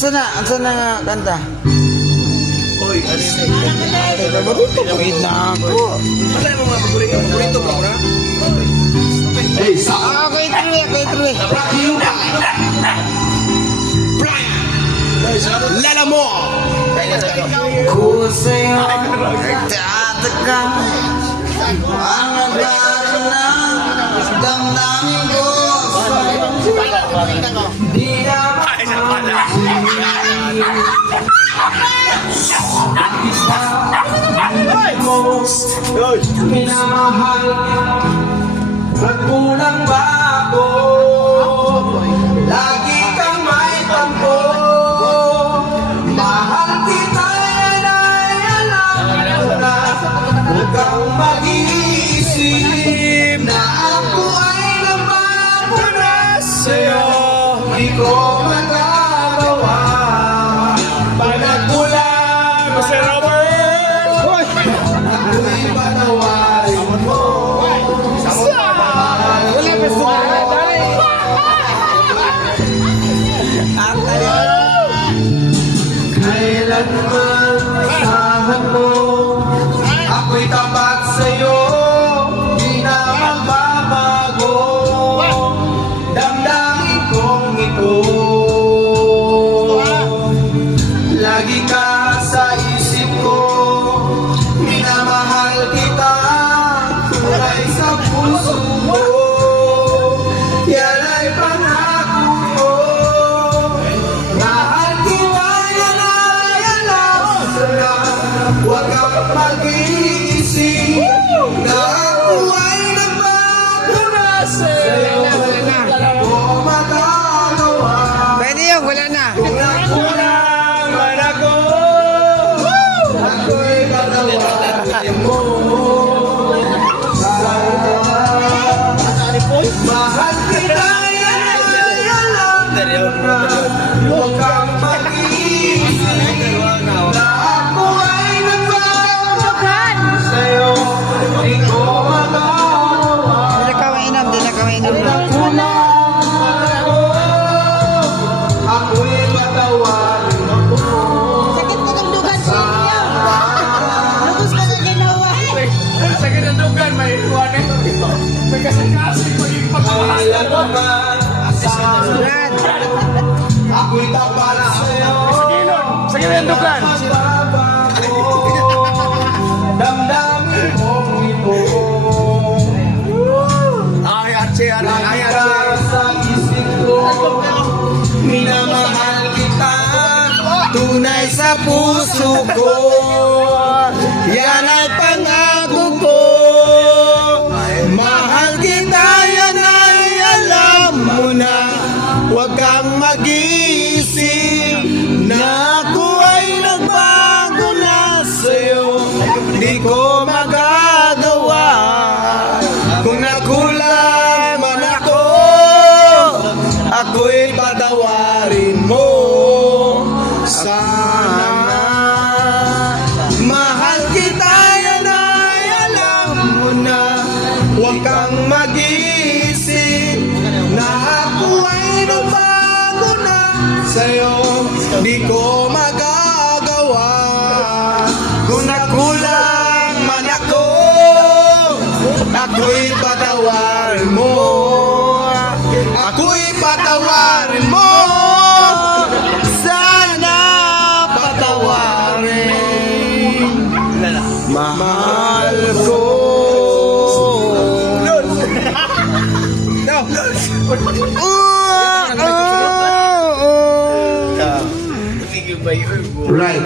Saan na nga kanta? Uy, ano yun? Paborito ko na ako. Ano yung mga paborito mo, bro? Hey, sa Okay, Troy. Lala mo! Kung sa'yo tataka ang nagdaro ng damdamin ko. Di minamahal at kulang ba ako? Lagi kang may tampo. Mahal kita yan ay alam ko na. Huwag kang mag-iisip na ako ay nabago na sa'yo. Di ko magagawa pag nagkulang Mr. Robert. Ako'y patawarin mo. Wala pa sa kailanman asahan mo, ako'y tapat sa'yo, di na magbabago. Damdamin kong ito, lagi ka sa isip ko. Minamahal kita, tulay sa puso mo. Yan ay pangako ko. Mahal kita, yan ay alam ko na. Huwag kang mag-iisip na ako ay nagbago na sa'yo. Kung magagawa, Pwede yun, wala na. kung nagkulang man ako, ako'y patawarin mo. Mahal kita, yan ay alam ko na. Huwag kang mag-iisip na ako ay nagbago sa'yo. Di ko magagawa. Di na ka mainom. Ako'y patawarin mo. Sakit ko ng dugan sa inyo. Lubos ka na ginawa. Sa ginandugan, may iwan eh. May kasing-kasing maging pagkakasal. Kailanman asahan. Ako'y tapat sa'yo. Sa ginandugan. Magbabago. Damdamin kong ito. Ay, Archie. Lagi ka sa isip ko. Minamahal kita, tunay sa puso ko. Yan ay pangako ko. Mahal kita, yan ay alam mo na. Huwag kang mag-iisip na ako ay nagbago na sa'yo. Di ko magagawa kung nakulang man ako. Ako'y patawarin mo. Sana mahal kita, yan ay alam mo na. Huwag kang mag-iisip na ako ay nagbago na sa'yo. Di ko magagawa kung nakulang man ako. Ako'y patawarin mo. Ako'y patawarin mo. Sana patawarin. Mahal ko. Right.